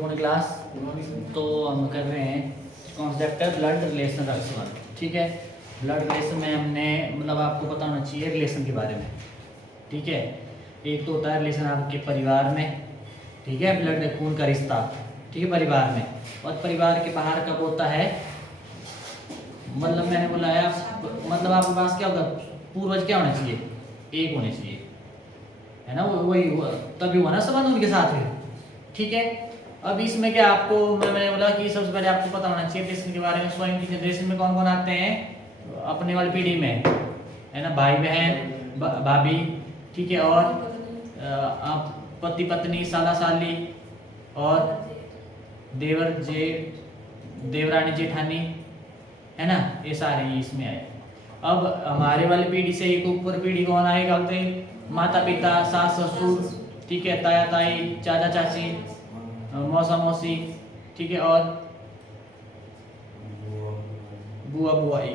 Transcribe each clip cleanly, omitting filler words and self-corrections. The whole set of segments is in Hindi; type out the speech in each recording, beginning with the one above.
Good morning class. तो हम कर रहे हैं कॉन्सेप्ट है ब्लड रिलेशन रक्षण। ठीक है, ब्लड रिलेशन में हमने मतलब आपको पता होना चाहिए रिलेशन के बारे में। ठीक है, एक तो होता है रिलेशन आपके परिवार में, ठीक है, ब्लड खून का रिश्ता, ठीक है, परिवार में। और परिवार के बाहर कब होता है, मतलब मैंने बोला है मतलब आपके पास क्या होगा, पूर्वज क्या होना चाहिए, एक होने चाहिए, है ना, वही तभी हुआ ना संबंध उनके साथ है। ठीक है, अब इसमें क्या आपको मैंने बोला कि सबसे पहले आपको पता होना चाहिए रिलेशन के बारे में। स्वयं की जनरेशन में कौन कौन आते हैं अपने वाली पीढ़ी में, है ना, भाई बहन भाभी, ठीक है, और आप पति पत्नी साला साली और देवर जेठ देवरानी जेठानी, है ना, ये सारे इसमें आए। अब हमारे वाली पीढ़ी से एक ऊपर पीढ़ी कौन आएगा, बोलते माता पिता सास ससुर, ठीक है, ताया ताई चाचा चाची मौसा मौसी, ठीक है, और बुआ बुआई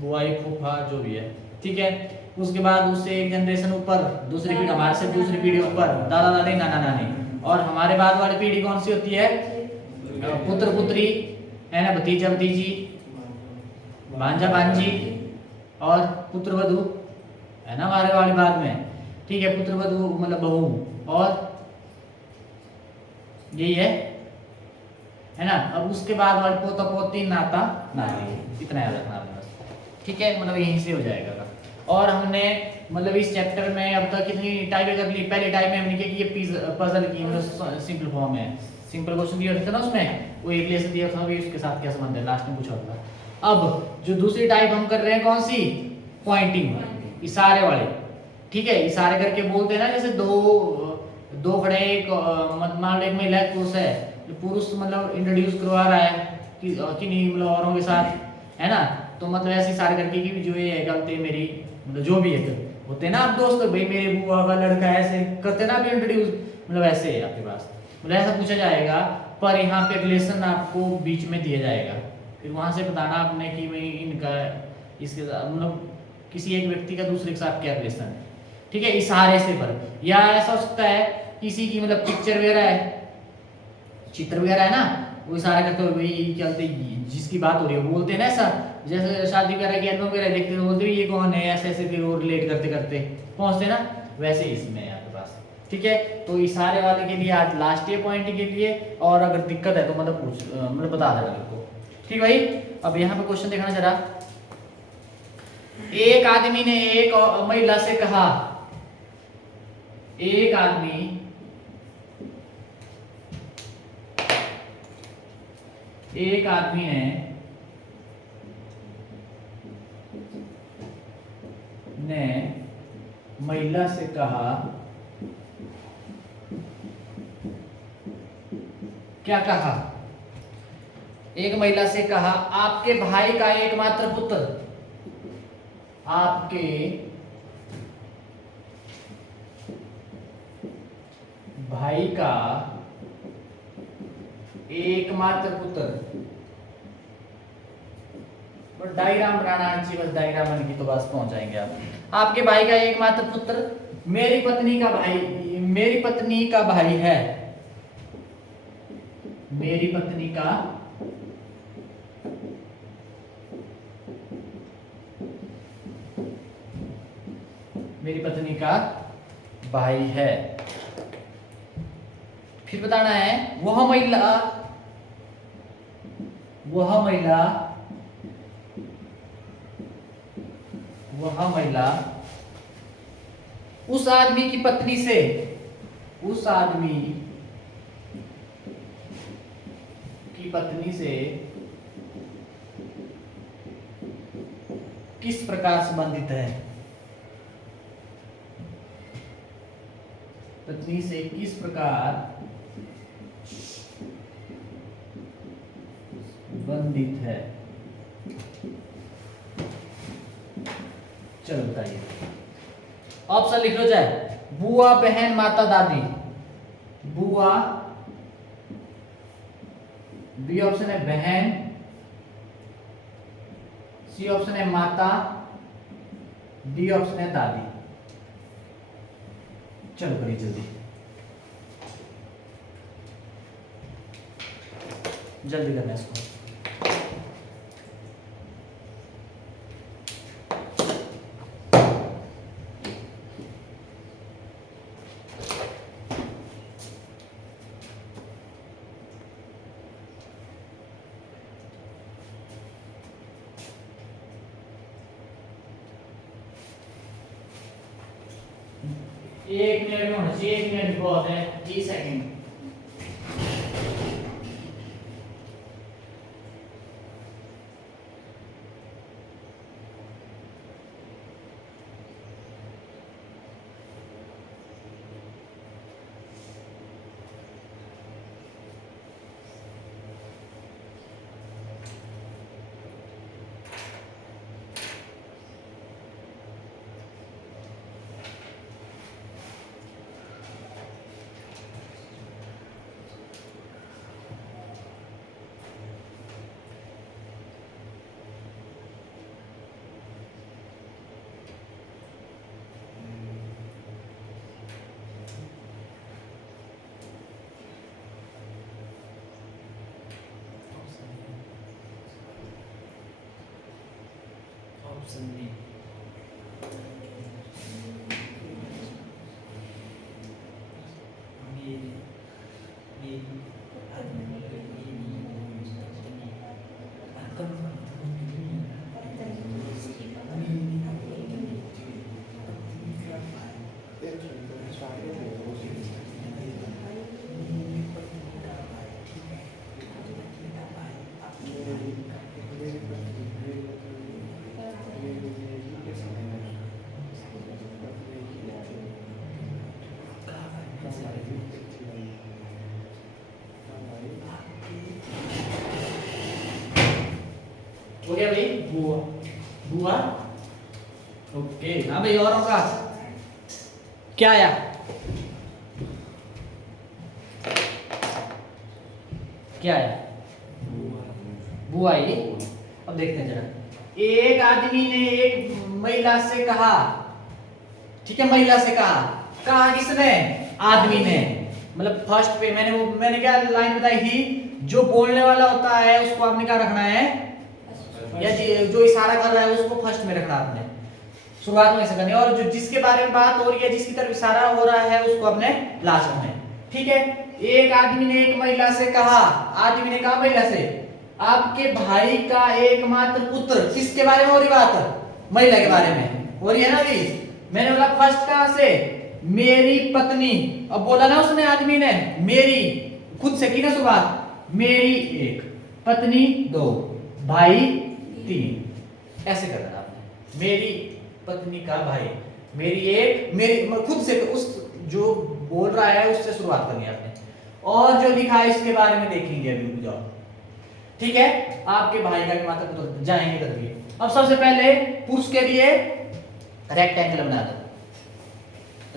बुआई फूफा जो भी है। ठीक है, उसके बाद उससे एक जनरेशन ऊपर दूसरी पीढ़ी, हमारे से दूसरी पीढ़ी ऊपर दादा दादी नाना नानी। और हमारे बाद वाली पीढ़ी कौन सी होती है, पुत्र पुत्री, है ना, भतीजा भतीजी, भांजा भांजी और पुत्र वधू, है ना, हमारे वाले बाद में। ठीक है, पुत्र वधू मतलब बहू, और यही है ना। अब उसके बाद वाले पोता पोती नाता नाती, इतना याद रखना आपने बस। ठीक है, मतलब यहीं से हो जाएगा। और हमने मतलब इस चैप्टर में अब तक कितनी टाइपें कर ली। पहले टाइप में हमने क्या कि ये पजल की मतलब सिंपल फॉर्म है, सिंपल क्वेश्चन दिया था ना, उसमें वो एक रिलेशन दिया था, भी उसके साथ क्या संबंध है लास्ट में पूछा था। अब जो दूसरी टाइप हम कर रहे हैं कौन सी, पॉइंटिंग, इशारे वाले। ठीक है, इशारे करके बोलते हैं ना, जैसे दो खड़े एक मान लो एक महिला पुरुष है, पुरुष मतलब इंट्रोड्यूस करवा रहा है कि नहीं मतलब औरों के साथ, है ना, तो मतलब ऐसे इशारे करके कि जो ये गलती है मेरी, मतलब जो भी है होते हैं ना आप दोस्त, भाई मेरे बुआ का लड़का ऐसे करते ना भी इंट्रोड्यूस, मतलब ऐसे है आपके पास, मतलब ऐसा पूछा जाएगा। पर यहाँ पे रिलेशन आपको बीच में दिया जाएगा, फिर वहां से बताना आपने कि भाई इनका इसके साथ मतलब किसी एक व्यक्ति का दूसरे के साथ क्या रिलेशन है। ठीक है, इशारे से पर, या ऐसा हो सकता है किसी की मतलब पिक्चर वगैरह है, चित्र वगैरह है ना, वो इशारा करते हुए भाई क्या बोलते जिसकी बात हो रही है बोलते हैं ना, ऐसा जैसे शादी वगैरह की एल्बम वगैरह देखते हैं बोलते ये कौन है, ऐसे ऐसे फिर वो रिलेट करते करते पहुंचते ना, वैसे इसमें है आपके पास। ठीक है, तो इशारे वाले के लिए आज लास्ट ये पॉइंट के लिए, और अगर दिक्कत है तो मतलब मतलब बता देना मेरे को। ठीक भाई, अब यहाँ पे क्वेश्चन देखना जरा। एक आदमी ने एक महिला से कहा, एक आदमी ने महिला से कहा, क्या कहा, एक महिला से कहा आपके भाई का एकमात्र पुत्र, आपके भाई का एकमात्र पुत्र, बस डायग्राम बनाना चाहिए, बस डायग्राम बन की तो बस पहुंच जाएंगे आप। आपके भाई का एकमात्र पुत्र मेरी पत्नी का भाई है, मेरी पत्नी का भाई है, मेरी पत्नी का भाई है। फिर बताना है वह महिला उस आदमी की पत्नी से, उस आदमी की पत्नी से किस प्रकार संबंधित है, पत्नी से किस प्रकार संबंधित है। चलो बताइए, ऑप्शन लिख लो जाए, बुआ बहन माता दादी, बुआ, बी ऑप्शन है बहन, सी ऑप्शन है माता, डी ऑप्शन है दादी। चलो करिए जल्दी। जल्दी करना है इसको। एक मिनट में होना चाहिए, 1 मिनट बहुत है, 30 सेकंड। हो गया भाई? बुआ बुआ ओके। हाँ भाई, और होगा क्या आया? क्या आया? बुआ। ये अब देखते हैं जरा। एक आदमी ने एक महिला से कहा, ठीक है, महिला से कहा। कहा किसने? आदमी ने। मतलब फर्स्ट पे मैंने क्या लाइन बताई थी, जो बोलने वाला होता है उसको आपने क्या रखना है, या जो इशारा कर रहा है उसको फर्स्ट में रखना आपने, शुरुआत में ऐसे करनी है। और जो जिसके बारे में बात हो रही है, जिसकी तरफ इशारा हो रहा है, उसको आपने लास्ट में। ठीक है। एक आदमी ने एक महिला से कहा, आदमी ने कहा महिला से, आपके भाई का एकमात्र पुत्र। किसके बारे में हो रही बात? महिला के बारे में हो रही है ना अभी। मैंने बोला फर्स्ट कहां से? मेरी पत्नी। अब बोला ना उसने, आदमी ने, मेरी, खुद से की ना शुरुआत। मेरी एक, पत्नी 2, भाई 3। ऐसे करना आपने, मेरी पत्नी का भाई, मेरी एक, मेरी खुद से, उस जो बोल रहा है उससे शुरुआत करनी है आपने। और जो लिखा है इसके बारे में देखेंगे अभी, रुक जाओ। ठीक है। आपके भाई का एकमात्र पुत्र, जाएंगे करके। अब सबसे पहले पुरुष के लिए रेक्टेंगल बना दो।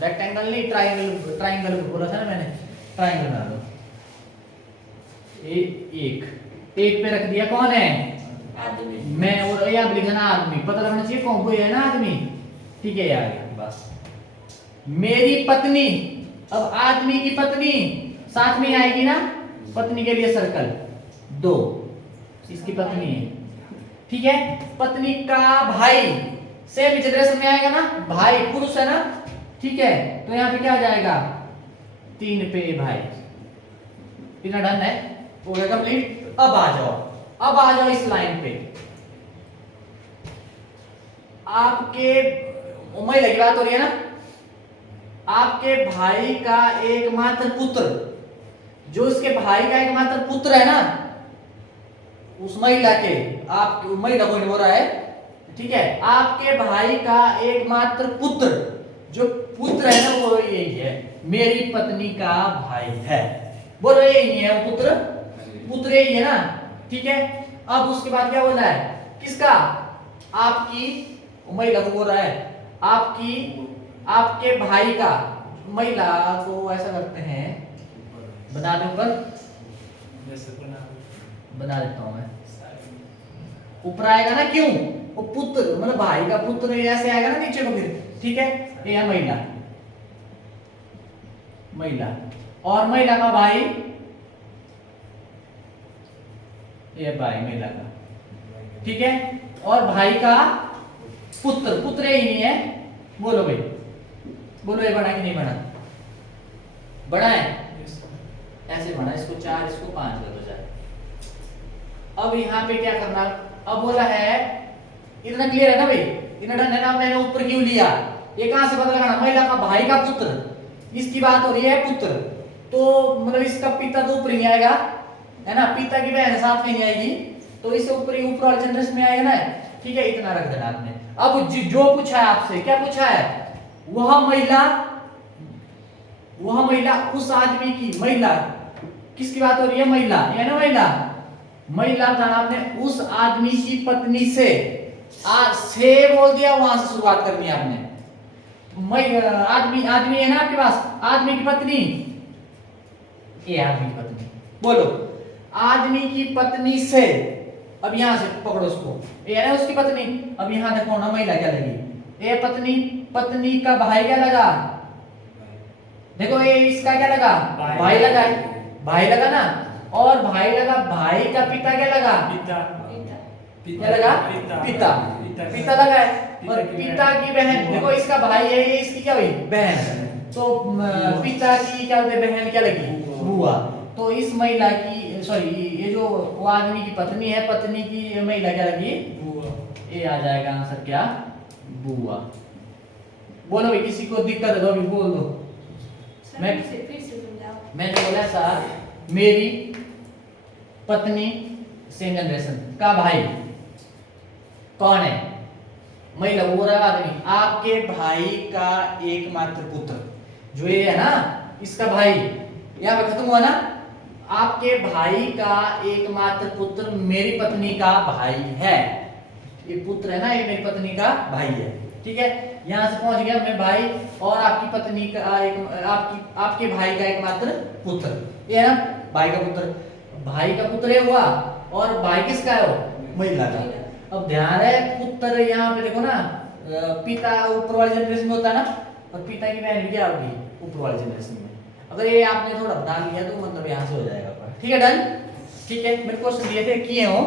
रेक्टेंगल नहीं, ट्राइंगल, ट्राइंगल बोला था ना मैंने, ट्राइंगल बना दो। एक पे रख दिया, कौन है? आदमी। मैं, और यहाँ पे लिखना आदमी, पता लगना चाहिए कौन कोई है ना आदमी। ठीक है यार, बस मेरी पत्नी। अब आदमी की पत्नी साथ में आएगी ना, पत्नी के लिए सर्कल 2, इसकी पत्नी है। ठीक है। पत्नी का भाई, सेम जनरेशन में आएगा ना, भाई पुरुष है ना। ठीक है, तो यहाँ पे क्या आ जाएगा? 3 पे भाई। इतना डन है, हो गया कंप्लीट। अब आ जाओ, अब आ जाओ इस लाइन पे। आपके महिला की बात हो रही है ना, आपके भाई का एकमात्र पुत्र, जो इसके भाई का एकमात्र पुत्र है ना, उस महिला के, आप महिला को नहीं हो रहा है। ठीक है। आपके भाई का एकमात्र पुत्र, जो पुत्र है ना, वो यही है, मेरी पत्नी का भाई है। बोलो यही है वो पुत्र, पुत्र यही है ना। ठीक है। अब उसके बाद क्या बोल रहा है? किसका? आपकी, महिला को बोल रहा है, आपकी, आपके भाई का। महिला को ऐसा करते हैं, बना दो ऊपर, बना देता हूं मैं, ऊपर आएगा ना, क्यों? वो पुत्र, मतलब भाई का पुत्र ऐसे आएगा ना नीचे को फिर। ठीक है। ये है महिला, महिला, और महिला का भाई ये भाई महिला का, ठीक है। और भाई का पुत्र, पुत्र ही नहीं है, बोलो भाई, बोलो ये बड़ा कि नहीं बड़ा? बड़ा है, ऐसे बड़ा, इसको 4 इसको 5 कर दो जाए। अब यहाँ पे क्या करना, अब बोला है इतना क्लियर है ना भाई, इतना डन है ना। मैंने ऊपर क्यों लिया, ये कहां से पता लगाना, महिला का भाई का पुत्र, इसकी बात हो रही है पुत्र, तो मतलब इसका पिता तो ऊपर ही आएगा है ना, पिता की बहन साथ में नहीं आएगी, तो इससे ऊपर ही ऊपर वाले जनरेशन में आएगा ना, ठीक है। इतना रख देना आपने। अब जो पूछा है आपसे, क्या पूछा है, वह महिला उस आदमी की, महिला किसकी बात हो रही है, महिला है ना, महिला बताना आपने उस आदमी की पत्नी से, से बोल दिया, वहां से शुरुआत करनी है आपने। आदमी है ना आपके पास, आदमी की पत्नी, ये आदमी की पत्नी, बोलो आदमी की पत्नी से। अब यहां से पकड़ो उसको, ये है ना उसकी पत्नी। अब यहां देखो ना महिला क्या लगी, ये पत्नी का भाई क्या लगा, देखो ये इसका क्या लगा, भाई लगा, भाई लगा ना, और भाई लगा, भाई का पिता क्या लगा, क्या लगा, पिता लगा है। और पिता की बहन, देखो इसका भाई है, ये इसकी क्या हुई, बहन, तो पिता की क्या होती है, बहन क्या लगी, बुआ। तो इस महिला की, सॉरी ये जो वो आदमी की पत्नी है, पत्नी की महिला क्या लगी, बुआ। ये आ जाएगा आंसर क्या, बुआ। बोलो भाई, किसी को दिक्कत है तो अभी बोल दो। मैंने बोला सर, मेरी पत्नी सेम जनरेशन का भाई कौन है, महिला, वो रहा आदमी, आपके भाई का एकमात्र पुत्र, जो ये है ना इसका भाई, यहां पे खत्म हुआ ना, आपके भाई का एकमात्र पुत्र मेरी पत्नी का भाई है, ये पुत्र है ना, ये मेरी पत्नी का भाई है, ठीक है। यहां से पहुंच गया मैं, भाई और आपकी पत्नी का एक, आपके भाई का एकमात्र पुत्र, ये है ना भाई का पुत्र, भाई का पुत्र ये हुआ, और भाई किसका है, वो महिला का। अब ध्यान है, पुत्र यहाँ पे देखो ना, पिता ऊपर वाली जनरेशन में होता है ना, और पिता की बहन क्या होगी ऊपर वाली जनरेशन में। अगर ये आपने थोड़ा बता लिया तो मतलब यहाँ से हो जाएगा, ठीक है, डन, ठीक है। मेरे क्वेश्चन दिए थे, किए हो,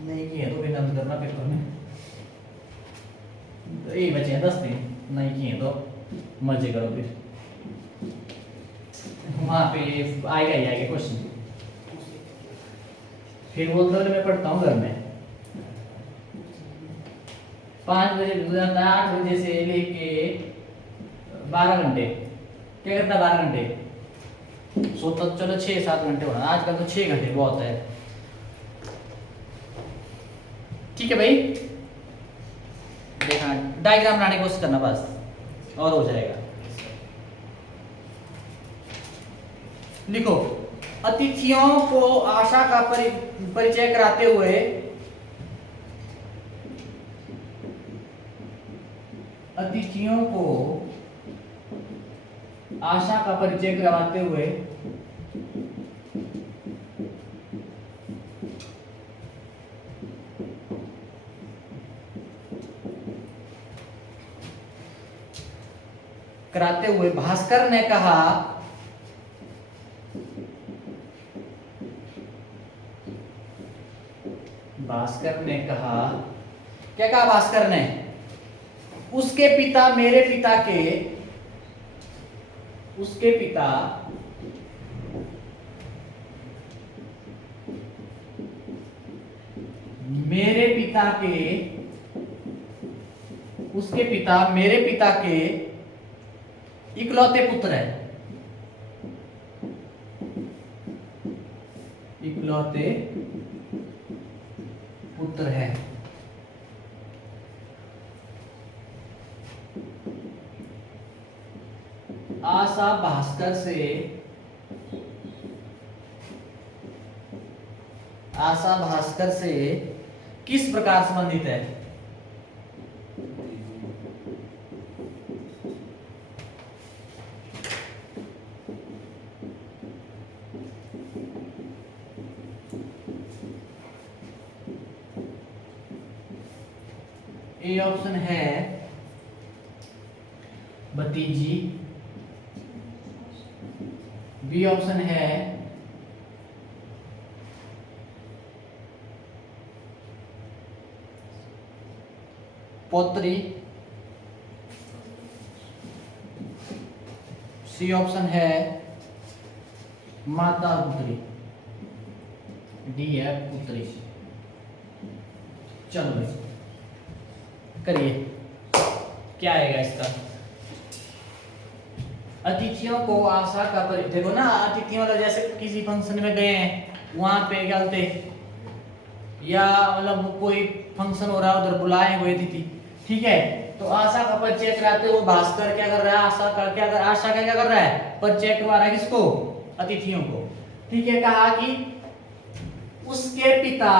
नहीं किए तो फिर नंद करना पेपर में, तो यही बचे हैं 10 दिन, नहीं किए तो मजे करो, फिर वहां पे आएगा ही आएगा क्वेश्चन, फिर बोल दो मैं पढ़ता हूँ घर में। 5 बजे 8 बजे से लेके 12 घंटे, क्या करता 12 घंटे सोता, चलो 6-7 घंटे होना, आजकल तो 6 घंटे बहुत है, ठीक है भाई। देखा, डायग्राम बनाने की कोशिश करना बस, और हो जाएगा। लिखो, अतिथियों को आशा का परिचय कराते हुए, अतिथियों को आशा का परिचय करवाते हुए भास्कर ने कहा, भास्कर ने कहा, क्या कहा भास्कर ने, उसके पिता मेरे पिता के, उसके पिता मेरे पिता के, उसके पिता मेरे पिता के इकलौते पुत्र है, इकलौते पुत्र है। आशा भास्कर से, आशा भास्कर से किस प्रकार संबंधित है, ए ऑप्शन है भतीजी, बी ऑप्शन है पौत्री, सी ऑप्शन है माता पुत्री, डी है पुत्री। चलो भाई करिए, क्या आएगा इसका? अतिथियों को आशा का देखो ना, अतिथियों मतलब जैसे किसी फंक्शन में गए हैं, वहां पे क्या बोलते, या मतलब कोई फंक्शन हो रहा है उधर बुलाए हुए अतिथि, ठीक है, तो आशा का परिचय कराते हुए भास्कर क्या कर रहा है, आशा का क्या कर रहा है, परिचय करवा रहा है किसको? अतिथियों को। ठीक है, कहा कि उसके पिता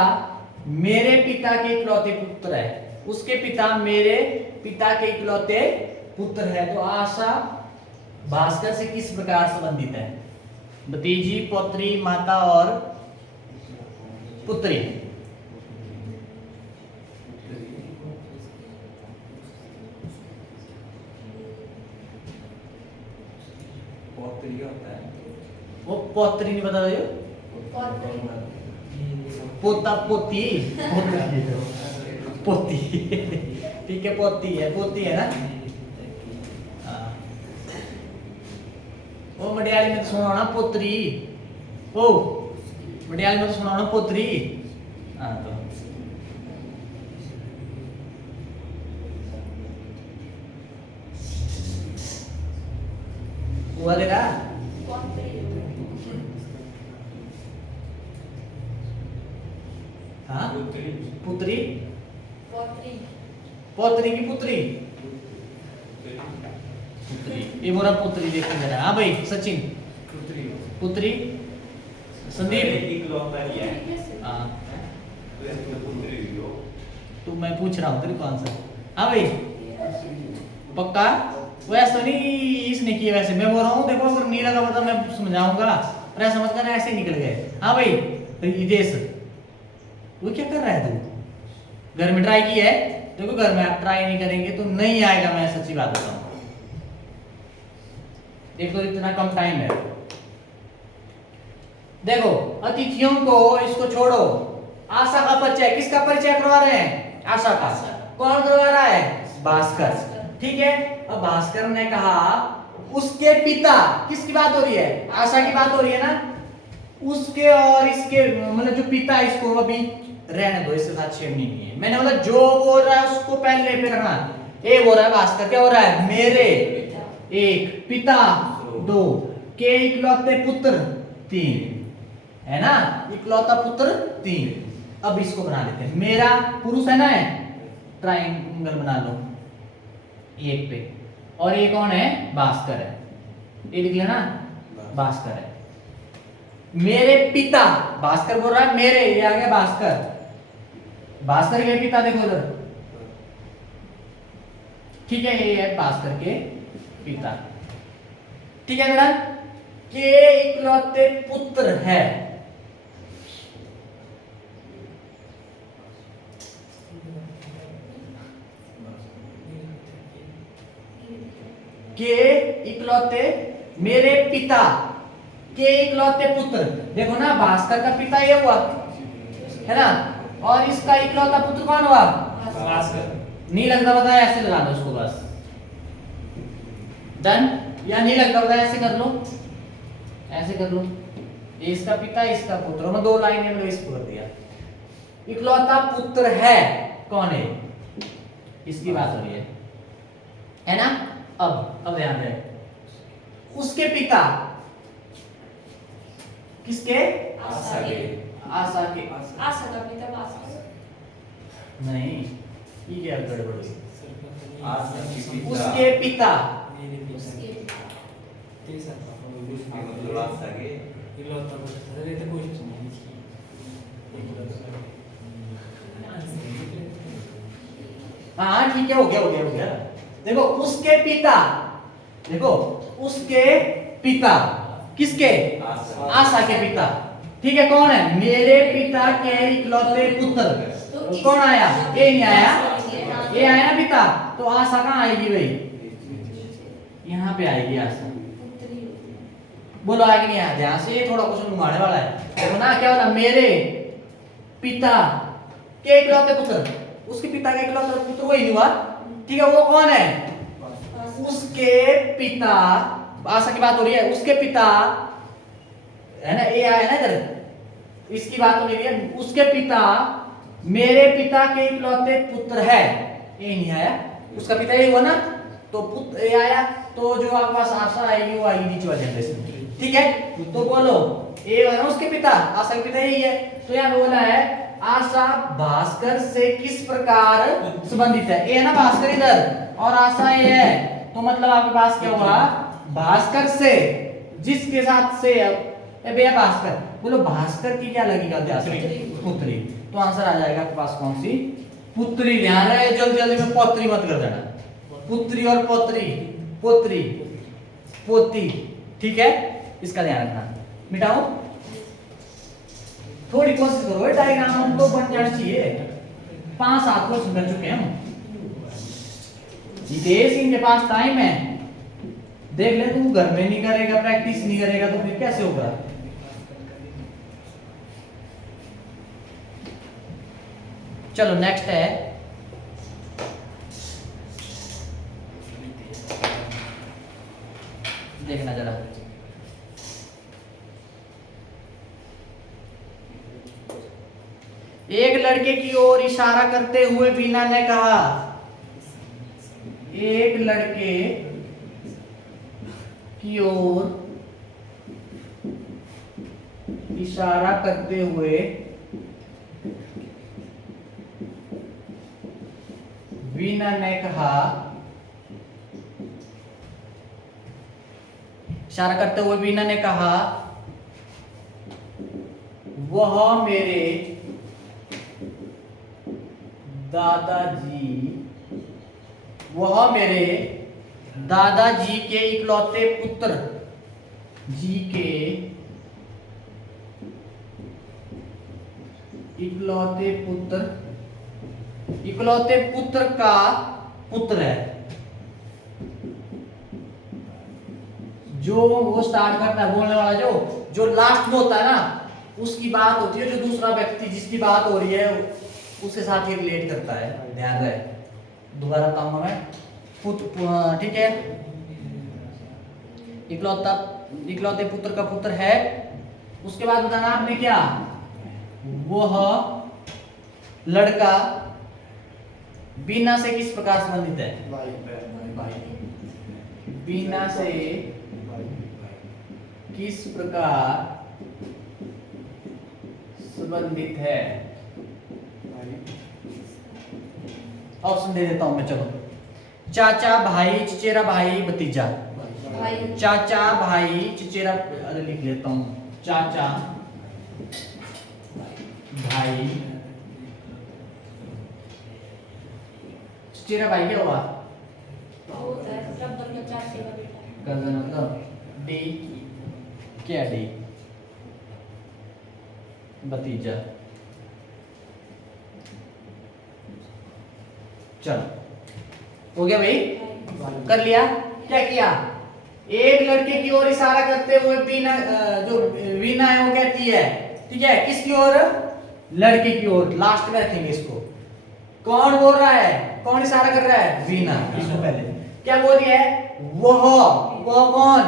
मेरे पिता के इकलौते पुत्र है, उसके पिता मेरे पिता के इकलौते पुत्र है। तो आशा भास्कर से किस प्रकार संबंधित है? भतीजी, पौत्री, माता और पुत्री। वो पौत्री नहीं बता रहे, पोता पोती पोती ठीक है, पोती है ना। ओ मडियाली में तो सुना ना पोत्री, ओ मडियाली में तो सुना ना पोत्री। हाँ तो हुआ देगा हाँ, पुत्री पौत्री की पुत्री, ये बोला पुत्री, देखते जरा। हाँ भाई सचिन, पुत्री संदीप, हाँ तो मैं पूछ रहा हूँ तेरे को आंसर। हाँ भाई पक्का? वैसे नहीं इसने किया, वैसे मैं बोल रहा हूँ, देखो अगर नहीं लगा पता मैं समझाऊंगा, पर ऐसा मत करना, ऐसे ही निकल गए। हाँ भाई विदेश, वो क्या कर रहा है तू? घर में ट्राई किया है? देखो घर में आप ट्राई नहीं करेंगे तो नहीं आएगा, मैं सच्ची बात बताऊं। एक तो इतना कम टाइम है। देखो अतिथियों को, इसको छोड़ो, आशा का परिचय, किसका परिचय करवा रहे हैं? आशा का। कौन करवा रहा है? भास्कर। ठीक है, अब भास्कर ने कहा उसके पिता, किसकी बात हो रही है? आशा की बात हो रही है ना। उसके और इसके मतलब जो पिता, इसको अभी रहने दो, इसके साथ छेड़नी नहीं है। मैंने बोला जो बोल रहा है उसको पहले पे रखना। ए बोल रहा है भास्कर, क्या हो रहा है? मेरे एक, पिता दो, के इकलौते पुत्र तीन, है ना, इकलौता पुत्र तीन। अब इसको बना लेते हैं, मेरा पुरुष है ना, है ट्रायंगल बना लो एक पे, और ये कौन है? भास्कर है, ये लिख लेना भास्कर है। मेरे पिता, भास्कर बोल रहा है मेरे, ये आ गया भास्कर, भास्कर के पिता देखो इधर, ठीक है, ये है भास्कर के पिता। ठीक है बेटा, के इकलौते पुत्र है, के इकलौते मेरे पिता के इकलौते पुत्र। देखो ना, भास्कर का पिता ये हुआ है ना, और इसका इकलौता पुत्र कौन हुआ? भास्कर। नहीं लगता पता है, ऐसे लगा दो उसको बस, डन। या नहीं लगता पता, ऐसे कर लो, ऐसे कर लो, ये इसका पिता, इसका पुत्र, मैं दो लाइनें में इसको कर दिया। इकलौता पुत्र है कौन है? इसकी बात हो रही है ना। अब ध्यान रहे, उसके पिता, किसके? आशा के। आशा के। आशा का पिता भास्कर नहीं, ये क्या गड़बड़ हुई? आशा के पिता, उसके पिता, उसके आशा के हाँ ठीक है, हो गया। देखो उसके पिता, देखो उसके पिता, किसके? आशा के पिता। ठीक है, कौन है? मेरे पिता के इकलौते पुत्र। तो कौन आया? ये नहीं आया, ये आया ना पिता, तो आशा कहाँ आएगी भाई? यहाँ पे आएगी आशा। बोलो आगे नहीं आया? ध्यान से, ये थोड़ा क्वेश्चन घुमाने वाला है। देखो ना क्या होता, मेरे पिता के इकलौते पुत्र, उसके पिता का इकलौता पुत्र वही हुआ, ठीक है। वो कौन है? उसके पिता, आशा की बात हो रही है, उसके पिता है ना, ये आया है ना इधर, इसकी बात हो रही है। उसके पिता मेरे पिता के इकलौते पुत्र है, ये नहीं आया, उसका पिता यही हुआ ना, तो पुत्र ये आया, तो जो आपके पास आशा आएगी वो आएगी बीच वाले जनरेशन, ठीक है। तो बोलो ये है ना उसके पिता, आशा के पिता यही है, तो यहाँ बोला है आशा भास्कर से किस प्रकार संबंधित है, ये है ना भास्कर इधर और आशा ये है, तो मतलब आपके पास क्या हुआ? भास्कर से, जिसके साथ से भैया भास्कर, बोलो भास्कर की क्या लगेगा? पुत्री। तो आंसर आ जाएगा आपके पास कौन सी? पुत्री। ध्यान रहे, जल्दी जल्दी में पौत्री मत कर देना, पुत्री और पौत्री, पोत्री, पोती, ठीक है, इसका ध्यान रखना। मिटाओ, थोड़ी कोशिश करो, डायग्राम हम तो बन जाना चाहिए। 5-7 क्वेश्चन कर चुके हैं हम, जितेश इनके पास टाइम है, देख ले, तू घर में नहीं करेगा, प्रैक्टिस नहीं करेगा तो फिर कैसे होगा? चलो नेक्स्ट है, देखना जरा, एक लड़के की ओर इशारा करते हुए बीना ने कहा, एक लड़के की ओर इशारा करते हुए वीना ने कहा, इशारा करते हुए वीना ने कहा, वह मेरे दादाजी, वह मेरे दादाजी के इकलौते पुत्र, जी के इकलौते पुत्र, इकलौते पुत्र का पुत्र है। जो वो स्टार्ट करता है बोलने वाला, जो लास्ट में होता है ना, उसकी बात होती है, जो दूसरा व्यक्ति जिसकी बात हो रही है उसके साथ ही रिलेट करता है, ध्यान रहे। दोबारा बताऊंगा मैं, ठीक है, इकलौते पुत्र का पुत्र है। उसके बाद बताना आपने क्या, वह लड़का बीना से किस प्रकार संबंधित है? बीना से किस प्रकार संबंधित है? ऑप्शन दे देता हूं मैं, चलो। चाचा, भाई, चचेरा भाई, भतीजा। चाचा, भाई, चचेरा, अरे लिख लेता हूं, चाचा, भाई, चचेरा भाई क्या हुआ? कजन, मतलब डी, क्या डी? भतीजा। चलो हो गया भाई, कर लिया। क्या किया? एक लड़के की ओर इशारा करते हुए बीना, जो वीना है वो कहती है, ठीक है, किसकी ओर? लड़के की ओर, लास्ट में रखेंगे इसको। कौन बोल रहा है, कौन इशारा कर रहा है? वीना। इसको पहले क्या बोल रही है? वह कौन?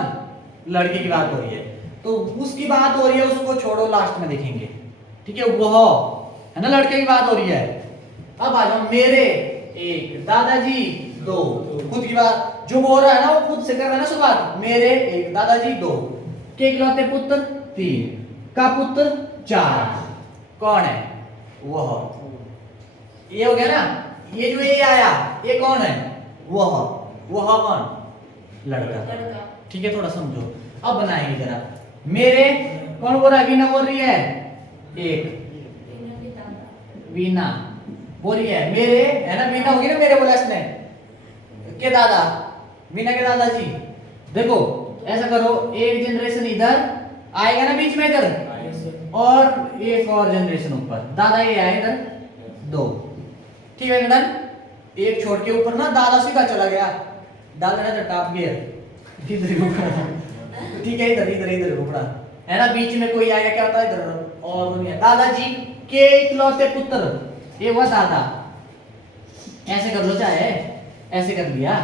लड़के की बात हो रही है, तो उसकी बात हो रही है, उसको छोड़ो, लास्ट में देखेंगे, ठीक है। वह है ना, लड़के की बात हो रही है। अब आ जाओ, मेरे एक, दादाजी दो, खुद की बात जो बोल रहा है ना वो खुद से कर रहा है ना शुरुआत। मेरे एक, दादाजी दो, के इकलौते पुत्र 3, का पुत्र 4, कौन है? वह। ये हो गया ना, ये जो ये आया ये कौन है? वह कौन? लड़का, ठीक है, थोड़ा समझो। अब बनाएंगे जरा, मेरे कौन बोल रहा है? वीना बोल रही है, एक वीना बोल रही है, मेरे है ना, वीना होगी ना, मेरे बोला इसने, के दादा, वीना के दादाजी। देखो ऐसा करो, एक जनरेशन इधर आएगा ना बीच में इधर, और एक और जनरेशन ऊपर, दादा ये आए इधर 2, ठीक है डन। एक छोड़ के ऊपर ना दादा सीधा चला गया, दादा ने टॉप गियर ठीक है, इधर रुकना है ना, बीच में कोई आएगा क्या होता है इधर, और दादाजी के इकलौते पुत्र, ये हुआ दादा, ऐसे कर लो चाहे, ऐसे कर लिया,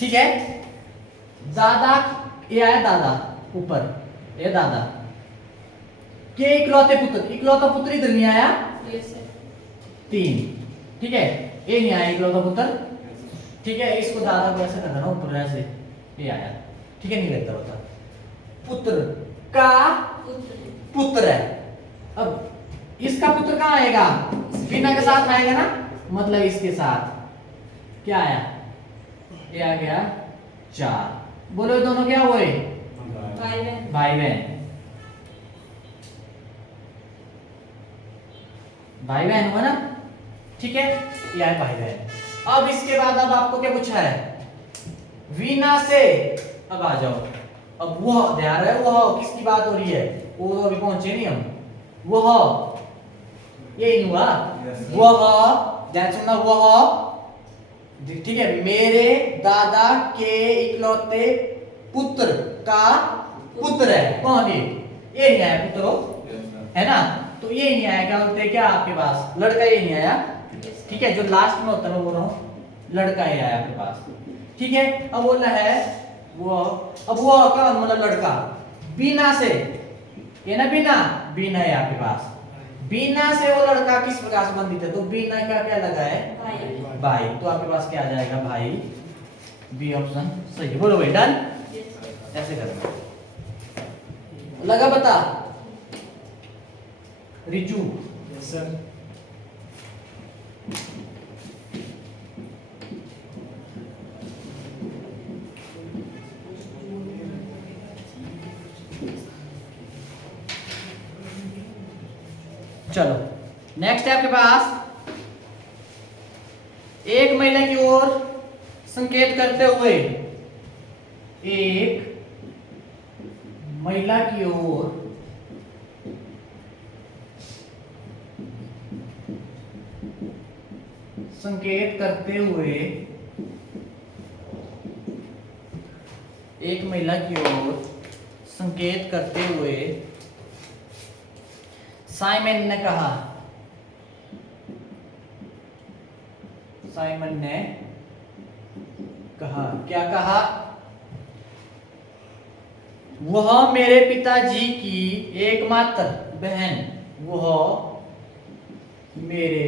ठीक है। दादा, ये आया दादा ऊपर, ये दादा के इकलौते पुत्र, इकलौता पुत्र इधर नहीं आया, ये से 3, ठीक है। ये नहीं आया इकलौता पुत्र, ठीक है। इसको दादा को ऐसे करना ना ऊपर ऐसे, ये आया, ठीक है, नहीं लगता होता। पुत्र का पुत्र पुत्र है, अब इसका पुत्र कहाँ आएगा, बिना के साथ आएगा ना, मतलब इसके साथ क्या आया, ये आ गया 4। बोलो ये दोनों क्या हुए, भाई बहन भाई बहन, भाई बहन हुआ ना, ठीक है। ये है भाई बहन। अब इसके बाद अब आपको क्या पूछा है, वीना से, अब आ जाओ, अब वह ध्यान है, वह किसकी बात हो रही है, वो अभी पहुंचे नहीं हम, वह ये नहीं हुआ, वह ध्यान सुनना, वह ठीक है, मेरे दादा के इकलौते पुत्र का पुत्र है, कौन ये नहीं आया पुत्र हो, है ना, तो ये नहीं आया, क्या बोलते हैं क्या आपके पास, लड़का ये नहीं आया, ठीक है। जो लास्ट में होता है मैं बोल रहा हूँ, लड़का ये आया आपके पास, ठीक है। अब बोला है वो, अब वो कौन, मतलब लड़का, बीना से, ये ना बीना, बीना है आपके पास, बीना से वो लड़का किस प्रकार संबंधित है, तो बीना का क्या लगा है, भाई भाई, तो आपके पास क्या आ जाएगा, भाई, बी ऑप्शन सही है। बोलो भाई डन, ये से ऐसे करना लगा, बता रिचू, सर चलो नेक्स्ट है आपके पास, एक महिला की ओर संकेत करते हुए, एक महिला की ओर संकेत करते हुए, एक महिला की ओर संकेत करते हुए साइमन ने कहा, साइमन ने कहा, क्या कहा, वह मेरे पिताजी की एकमात्र बहन, वह मेरे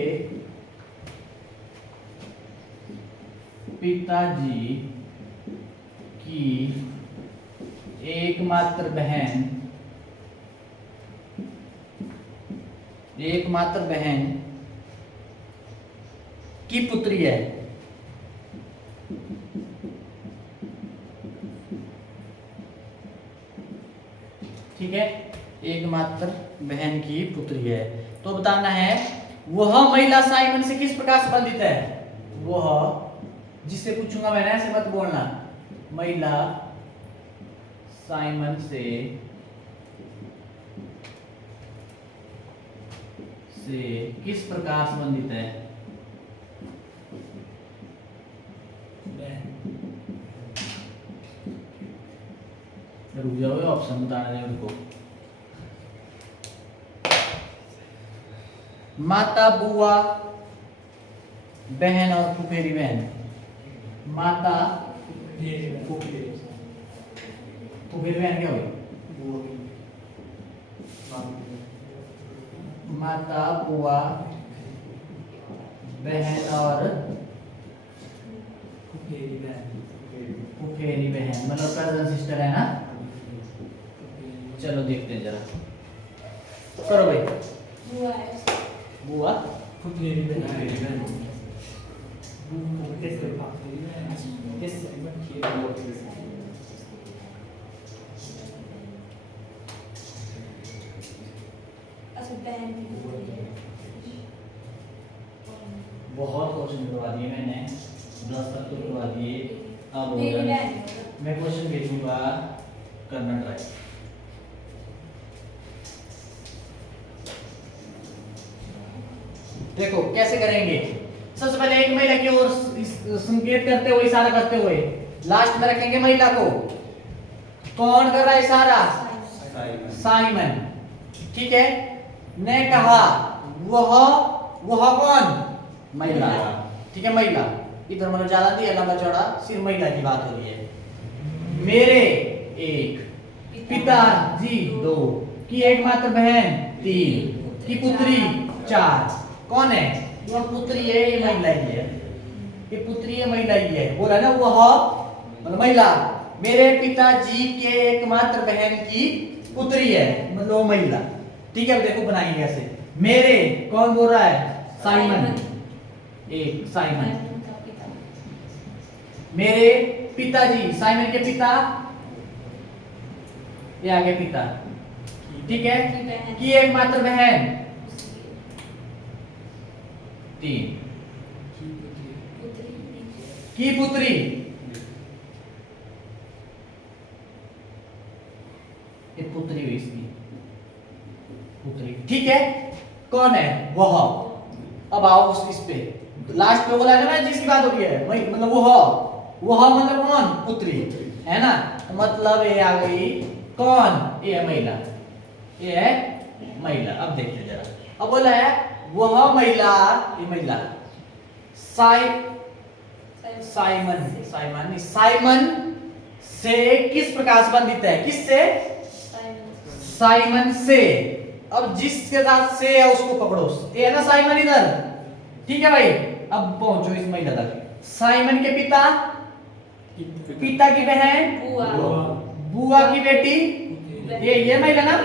पिताजी की एकमात्र बहन, एकमात्र बहन की पुत्री है, ठीक है, एकमात्र बहन की पुत्री है। तो बताना है वह महिला साइमन से किस प्रकार संबंधित है, वह, जिससे पूछूंगा मैंने ऐसे मत बोलना, महिला साइमन से किस प्रकार संबंधित है, रुक जाओ, ऑप्शन बताने दें उनको, माता, बुआ, बहन और फुफेरी बहन, माता, फुफेरी बहन क्या हुई, माता, बुआ, बहन और फुफेरी बहन, मतलब कजन सिस्टर है ना। चलो देखते हैं जरा, करो भाई, बुआ है बुआ, अच्छा बहन की पुत्री है। बहुत क्वेश्चन करवा दिए मैंने, 10 तक तो करवा दिए, अब हो मेरी गया। बहन है। मैं क्वेश्चन भेजूंगा, करना ट्राई। देखो कैसे करेंगे, सबसे पहले एक महिला की ओर संकेत करते हुए, इशारा करते हुए, लास्ट में रखेंगे महिला को, कौन कर रहा है इशारा, साइमन, ठीक है। ने कहा, वह कौन, महिला, ठीक है, महिला इधर मतलब ज्यादा दिया लंबा चौड़ा, सिर्फ महिला की बात हो रही है। मेरे एक पिताजी 2 की एकमात्र बहन 3 की पुत्री 4। कौन है ये? पुत्री है, ये महिला ही है, ये पुत्री है, महिला ही है। बोला ना वह मतलब महिला। मेरे पिताजी के एकमात्र बहन की पुत्री है, मतलब वो महिला। ठीक है, अब देखो बनाएंगे कैसे। मेरे कौन बोल रहा है? साइमन। एक साइमन। मेरे पिताजी, साइमन के पिता, ये आगे पिता, ठीक है, की एकमात्र बहन 3 की पुत्री, ये पुत्री हुई इसकी पुत्री। ठीक है, कौन है? वह। अब आओ इस पे लास्ट पे बोला है ना जिसकी बात हो रही है, वही मतलब वह मतलब कौन? पुत्री है ना, तो मतलब ये आ गई कौन? ये है महिला, ये है महिला। अब देखिए जरा, अब बोला है वह महिला, ये महिला साइमन से किस प्रकार संबंधित है? किससे? साइमन से। अब जिसके साथ से है उसको पकड़ो, ये है ना साइमन इधर। ठीक है भाई, अब पहुंचो इस महिला तक। साइमन के पिता, पिता की बहन, बुआ की बेटी, ये महिला ना,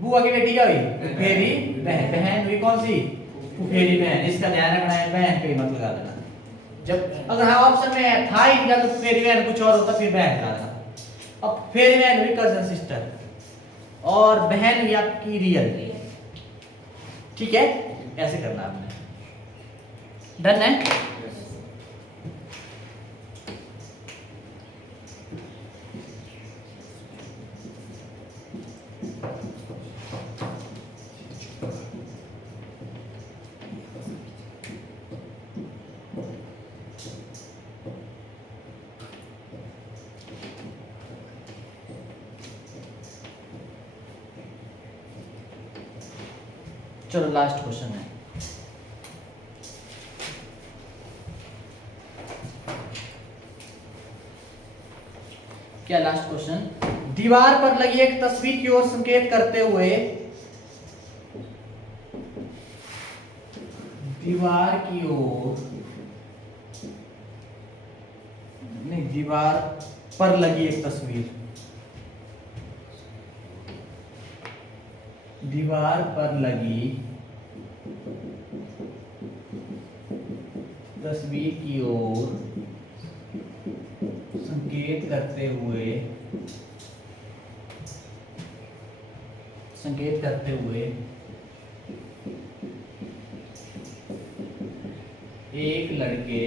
बुआ की बेटी क्या हुई? फुफेरी बहन। बहन हुई कौन सी? फुफेरी बहन। इसका ध्यान रखना है, बहन पे मत लगा देना। जब अगर हाँ ऑप्शन में था ही या तो फुफेरी बहन कुछ और होता, फिर बहन लगा देना। अब फुफेरी बहन हुई कजन सिस्टर, और बहन हुई आपकी रियल। ठीक है, ऐसे करना आपने। डन है? चलो लास्ट क्वेश्चन है। क्या लास्ट क्वेश्चन? दीवार पर लगी एक तस्वीर की ओर संकेत करते हुए, दीवार की ओर नहीं, दीवार पर लगी एक तस्वीर, दीवार पर लगी तस्वीर की ओर संकेत करते हुए एक लड़के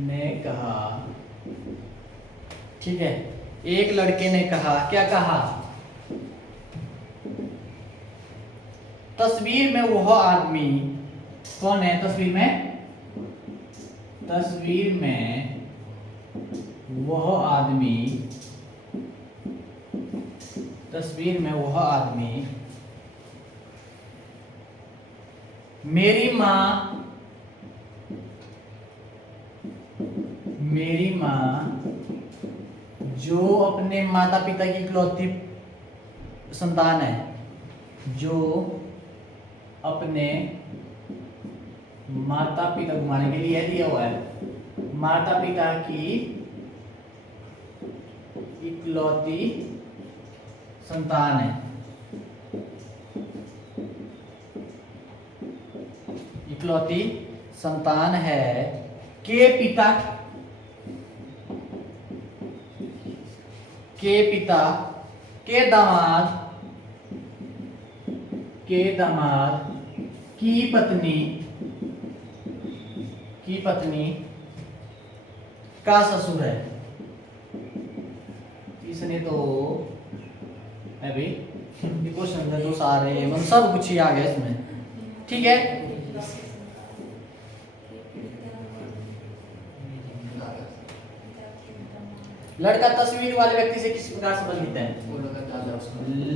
ने कहा, ठीक है, एक लड़के ने कहा, क्या कहा? तस्वीर में वह आदमी कौन है? तस्वीर में वह आदमी मेरी माँ जो अपने माता पिता की इकलौती संतान है, जो अपने माता पिता, घुमाने के लिए दिया हुआ है, माता पिता की इकलौती संतान है, इकलौती संतान है, के पिता के दामाद की पत्नी का ससुर है। इसने तो अभी क्वेश्चन में तो सारे मतलब सब कुछ ही आ गया इसमें। ठीक है, लड़का तस्वीर वाले व्यक्ति से किस प्रकार संबंधित है?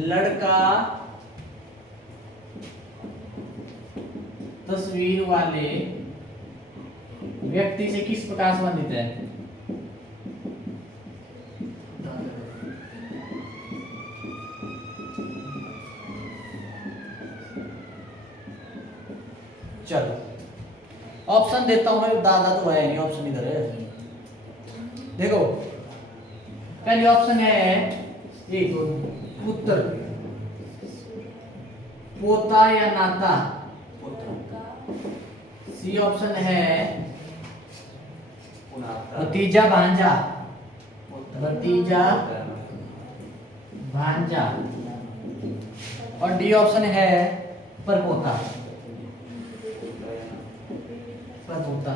लड़का तस्वीर वाले व्यक्ति से किस प्रकार संबंधित है? चलो ऑप्शन देता हूं मैं, दादा तो है नहीं, ऑप्शन इधर है। देखो पहले ऑप्शन है एक पुत्र, पोता या नाता। सी ऑप्शन है भतीजा भांजा, भतीजा भांजा। और डी ऑप्शन है परपोता, परपोता।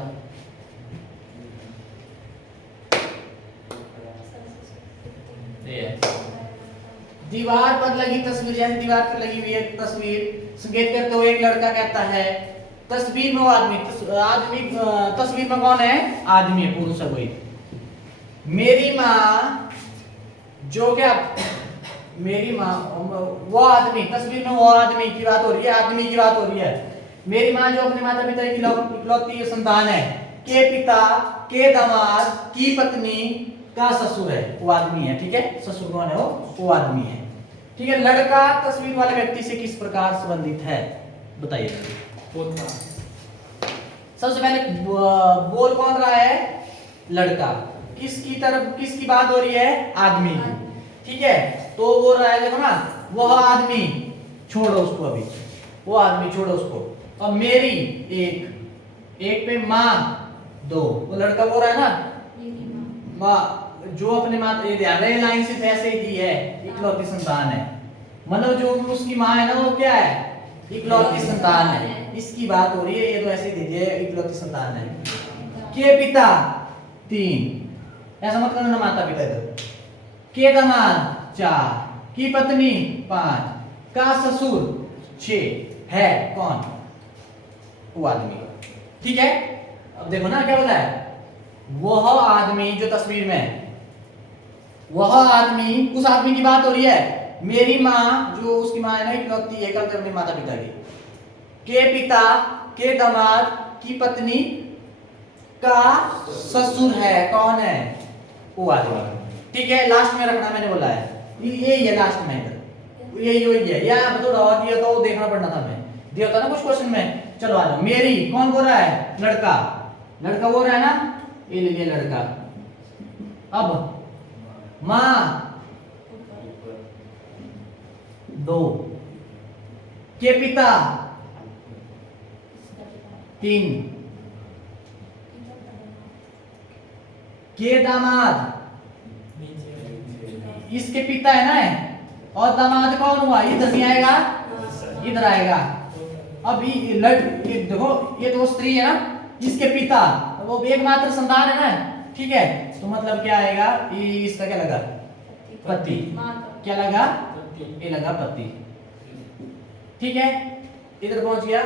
दीवार पर लगी तस्वीर, जैसे दीवार पर लगी हुई है तस्वीर, संकेत करते हुए एक लड़का कहता है तस्वीर में वो आदमी, तस्वीर में कौन है? आदमी है, पुरुष है कोई। मेरी माँ जो क्या, मेरी माँ वो आदमी, तस्वीर में वो आदमी की बात हो रही है, आदमी की बात हो रही है। मेरी माँ जो अपने माता पिता की इकलौती संतान है, के पिता, के दामाद, की पत्नी, का ससुर है, वो आदमी है। ठीक है, ससुर कौन है? वो आदमी है। ठीक है, लड़का तस्वीर वाले व्यक्ति से किस प्रकार संबंधित है बताइए। सबसे पहले बोल कौन रहा है? लड़का। किसकी तरफ, किसकी बात हो रही है? आदमी की। ठीक है, तो वो रहा है, देखो ना, वह आदमी, छोड़ो उसको अभी, वो आदमी छोड़ो उसको। और मेरी एक पे माँ दो, वो लड़का वो रहा है ना, माँ जो अपने माँ, ये ध्यान रहे लाइन सिर्फ ऐसे ही दी है, इकलौती संतान है, मतलब जो उसकी माँ है ना वो क्या है? इकलौती संतान है। इसकी बात हो रही है, ये तो ऐसे ही दीजिए, इकलौती संतान है। के पिता 3, ऐसा मत करना माता पिता इधर। के दामाद 4, की पत्नी 5, का ससुर 6 है कौन? वो आदमी। ठीक है, अब देखो ना क्या बोला है, वह आदमी जो तस्वीर में है, वह आदमी, उस आदमी की बात हो रही है। मेरी माँ जो उसकी माँ है ना, इकलौती है, करते अपने माता पिता की। के पिता, के दामाद, की पत्नी, का ससुर है कौन है? वो आदमी। ठीक है, लास्ट में रखना मैंने बोला है, यही है लास्ट में, इधर यही है। या थोड़ा दिया तो देखना पड़ना था, मैं दिया था ना कुछ क्वेश्चन में। चलो आ जाओ। मेरी कौन बोल रहा है? लड़का, लड़का बोल रहा है ना, ये लीजिए लड़का। अब माँ 2, के पिता 3, के दामाद, इसके पिता है ना, और दामाद कौन हुआ? इधर नहीं आएगा, इधर आएगा। अब ये देखो, ये तो स्त्री है ना, इसके पिता, वो एकमात्र संतान है ना। ठीक है, तो मतलब क्या आएगा? ये इसका क्या लगा? पति। क्या लगा? ये लगा पति। ठीक है, इधर पहुंच गया,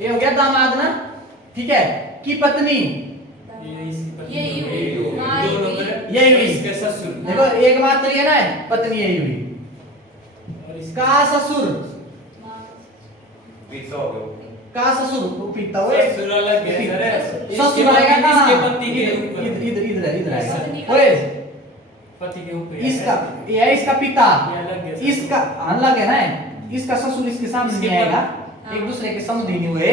ये हो गया दामाद ना। ठीक है, की पत्नी, यही हुई, देखो एकमात्र ये ना पत्नी, यही हुई। का ससुर, का ससुर पिता, ससुर अलग है, ससुर आएगा कहां? इधर आएगा, ओए पति के ऊपर इसका, ये इसका पिता, इसका अलग है ना, इसका ससुर इसके सामने नहीं आएगा, एक दूसरे के समुदी नहीं हुए।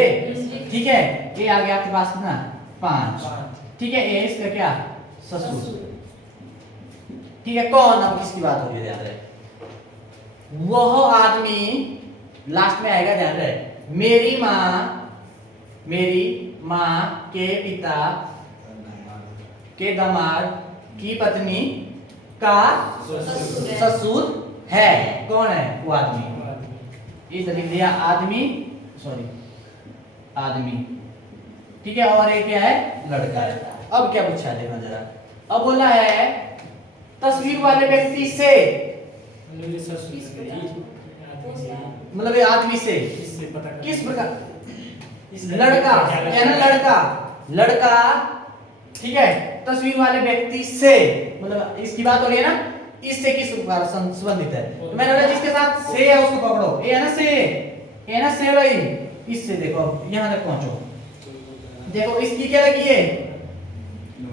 ठीक है, ये आ गया आपके पास कितना? 5। ठीक है, ये इसका क्या? ससुर। ठीक है, कौन? अब किसकी बात हो रही है? ध्यान रहे, वह आदमी लास्ट में आएगा, ध्यान रहे। मेरी माँ के पिता, के दामाद, की पत्नी, का ससुर है कौन है? वो आदमी। इस लिख दिया आदमी, सॉरी आदमी। ठीक है, और एक क्या है? लड़का है। अब क्या पूछा है देखना जरा। अब बोला है तस्वीर वाले व्यक्ति से, मतलब ये आदमी से किस प्रकार, लड़का है ना, लड़का। ठीक है, तस्वीर वाले व्यक्ति से, मतलब इसकी बात हो रही है ना, इससे किस प्रकार संबंधित है? तो मैंने बोला जिसके साथ से है उसको पकड़ो। ये है ना से, ये है ना से भाई, इससे देखो अब यहाँ तक पहुंचो, देखो इसकी क्या लगी है,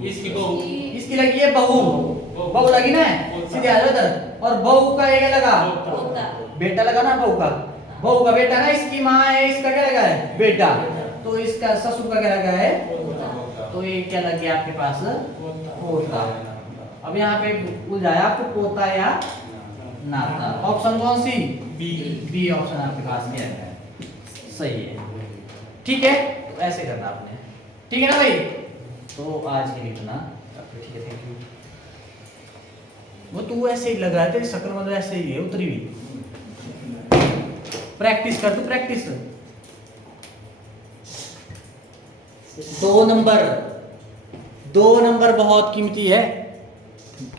इसकी बहू इसकी लगी है बहू, बहू लगी ना, सीधे आ जाओ इधर। और बहू का ये लगा पोता बेटा लगा ना, बहू का बेटा ना, इसकी माँ है, इसका क्या लगा है बेटा, तो इसका ससुर का क्या लगा है, तो ये क्या लग गया आपके पास पोता। अब यहाँ पे उलझाया आपको पोता या नाता। ऑप्शन कौन सी, बी ऑप्शन आपके पास क्या है, सही है। ठीक है, तो ऐसे करना आपने, ठीक है ना भाई। तो आज के लिए इतना, ठीक है, थैंक यू। वो तू ऐसे ही लग रहा है, तेरी शक्ल मतलब ऐसे ही है उतरी हुई। प्रैक्टिस कर, तू प्रैक्टिस। 2 नंबर बहुत कीमती है।